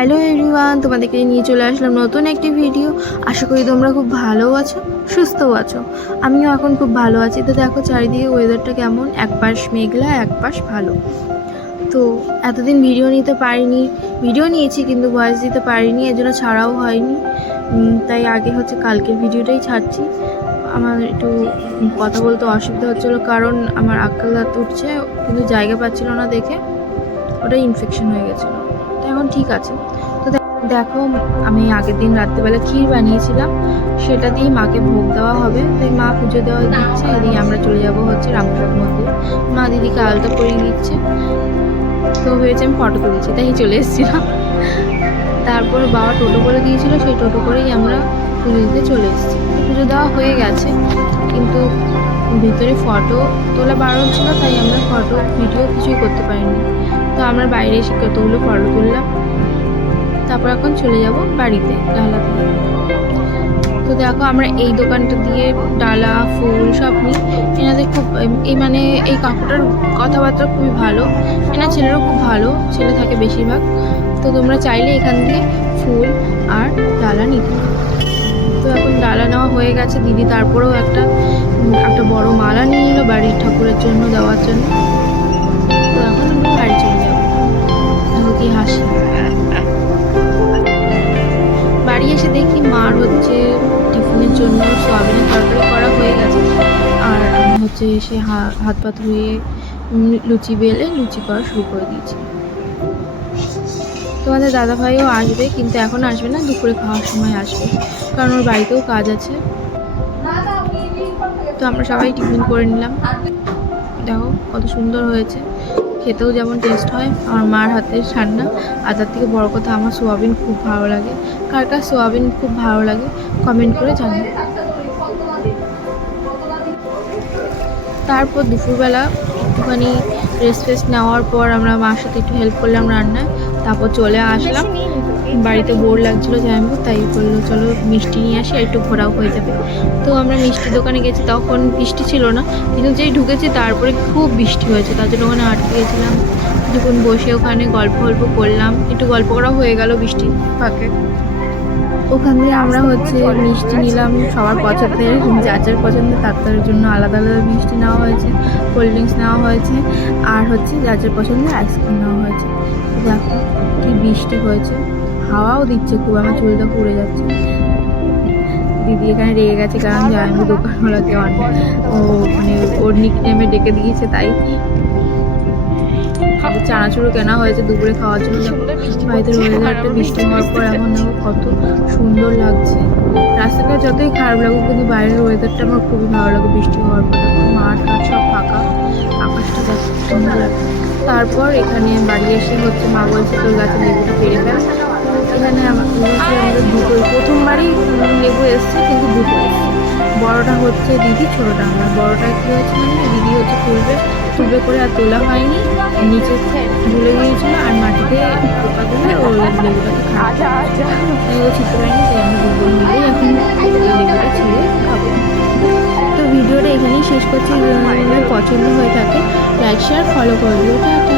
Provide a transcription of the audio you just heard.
Hello everyone, তোমাদেরকে নিয়ে চলে আসলাম নতুন একটি ভিডিও। আশা করি তোমরা খুব ভালো আছো, সুস্থও আছো। আমিও এখন খুব ভালো আছি। তো দেখো চারিদিকে ওয়েদারটা কেমন, এক পাশ মেঘলা এক পাশ ভালো। তো এতদিন ভিডিও নিতে পারিনি, ভিডিও নিয়েছি কিন্তু ভয়েস দিতে পারিনি, এজন্য ছাড়াও হয়নি। তাই আগে কালকের ভিডিওটাই ছাড়ছি। আমার একটু কথা বলতে অসুবিধা হচ্ছিলো, কারণ আমার আক্কেল দাঁত উঠছে, কিন্তু জায়গা পাচ্ছিল না দেখে ওটা ইনফেকশন হয়ে গেছিলো। তো এখন ঠিক আছে। তো দেখো আমি আগের দিন রাত্রিবেলা ক্ষীর বানিয়েছিলাম, সেটা দিয়ে মাকে ভোগ দেওয়া হবে। তাই মা পুজো দেওয়া দিচ্ছে, এদিকে আমরা চলে যাবো রামপ্রসাদ মন্দির। মা দিদিকে আলতা পরিয়ে দিচ্ছে। তো ভেবেছি আমি ফটো তুলছি, তাই চলে এসেছিলাম। তারপর বাবা টোটো করে দিয়েছিল, সেই টোটো করেই আমরা পুজো দিতে চলে এসেছি। পুজো দেওয়া হয়ে গেছে, কিন্তু ভিতরে ফটো তোলা বারণ ছিল, তাই আমরা ফটো ভিডিও কিছুই করতে পারিনি। তো আমরা বাইরে এসে কতগুলো ফটো তুললাম। তারপর এখন চলে যাব বাড়িতে ডালা দিয়ে। তো দেখো আমরা এই দোকানটা দিয়ে ডালা ফুল সব নিই। এনাদের খুব এই কাকুটার কথাবার্তা খুবই ভালো, এনার ছেলেরও খুব ভালো, ছেলে থাকে বেশিরভাগ। তো তোমরা চাইলে এখান থেকে ফুল আর ডালা নিতে পারো। তো এখন ডালা নেওয়া হয়ে গেছে, দিদি তারপরেও একটা বড় মালা নিয়ে নিল বাড়ির ঠাকুরের জন্য দেওয়ার জন্য। তো এখন আমরা বাড়ি চলে যাবো। দেখো কি হাসি। বাড়ি এসে দেখি মার টিফিনের জন্য সোয়াবিনের তরকারি করা হয়ে গেছে, আর আমি এসে হাত পা ধুয়ে লুচি বেলে লুচি করা শুরু করে দিয়েছি। তোমাদের দাদাভাইও আসবে, কিন্তু এখন আসবে না, দুপুরে খাওয়ার সময় আসবে, কারণ ওর বাড়িতেও কাজ আছে। তো আমরা সবাই টিফিন করে নিলাম। দেখো কত সুন্দর হয়েছে, খেতেও যেমন টেস্ট হয়। আমার মার হাতের রান্না, আর তার থেকে বড় কথা আমার সোয়াবিন খুব ভালো লাগে। কার কার সোয়াবিন খুব ভালো লাগে কমেন্ট করে জানাও। তারপর দুপুরবেলা একটুখানি রেস্ট ফেস্ট নেওয়ার পর আমরা মার সাথে একটু হেল্প করলাম রান্নায়। তারপর চলে আসলাম বাড়িতে, বোর লাগছিলো জামাইবাবু, তাই বললো চলো মিষ্টি নিয়ে আসি, একটু ঘোরাও হয়ে যাবে। তো আমরা মিষ্টি দোকানে গেছি, তখন বৃষ্টি ছিল না, কিন্তু যেই ঢুকেছি তারপরে খুব বৃষ্টি হয়েছে, তার জন্য ওখানে আটকে গেছিলাম। কিছুক্ষণ বসে ওখানে গল্প করলাম, একটু গল্প করাও হয়ে গেল বৃষ্টির ফাঁকে। ওখান থেকে আমরা মিষ্টি নিলাম সবার পছন্দের, যার যার পছন্দের তার জন্য আলাদা আলাদা মিষ্টি নেওয়া হয়েছে, কোল্ড ড্রিঙ্কস নেওয়া হয়েছে, আর যার যার পছন্দের আইসক্রিম নেওয়া হয়েছে। দেখো কি বৃষ্টি হয়েছে, হাওয়াও দিচ্ছে খুব, আমার চুলটা পুড়ে যাচ্ছে। দিদি এখানে রেগে গেছে, কারণ জামাইবাবু দোকানওয়ালাকে ওর নিকনেমে ডেকে দিয়েছে, তাই চানাচুরও কেনা হয়েছে দুপুরে খাওয়ার জন্য। বাড়িতে ওয়েদারটা বৃষ্টি হওয়ার পর এখন দেখো কত সুন্দর লাগছে। রাস্তাটা যতই খারাপ লাগুক, কিন্তু বাইরের ওয়েদারটা আমার খুবই ভালো লাগে বৃষ্টি হওয়ার পর। মাঠ ঘাট সব ফাঁকা, আকাশটা দেখো সুন্দর লাগে। তারপর এখানে বাড়ি এসে মা বলছে তোর গাছে লেবুটা পেরে ফেল। এখানে আমাদের দুটোই প্রথমবারই লেবু এসছে, কিন্তু দুটো এসছে। বড়টা দিদি, ছোটোটা আমার। বড়টা কী হয়েছে দিদি তুলবে করে আর তোলা হয়নি, নিচে ঝুলে গিয়েছিল, আর মাটিতে পোকা দিলে ওই লেবুটাকে ও ছিটতে পারিনি, তাই আমি দুপুর মিলেই এখন লেবুটা ছিঁড়ে খাবো। তো ভিডিওটা এখানেই শেষ করছি। পছন্দ হয়ে থাকে লাইক শেয়ার ফলো করে দিও। টাটা।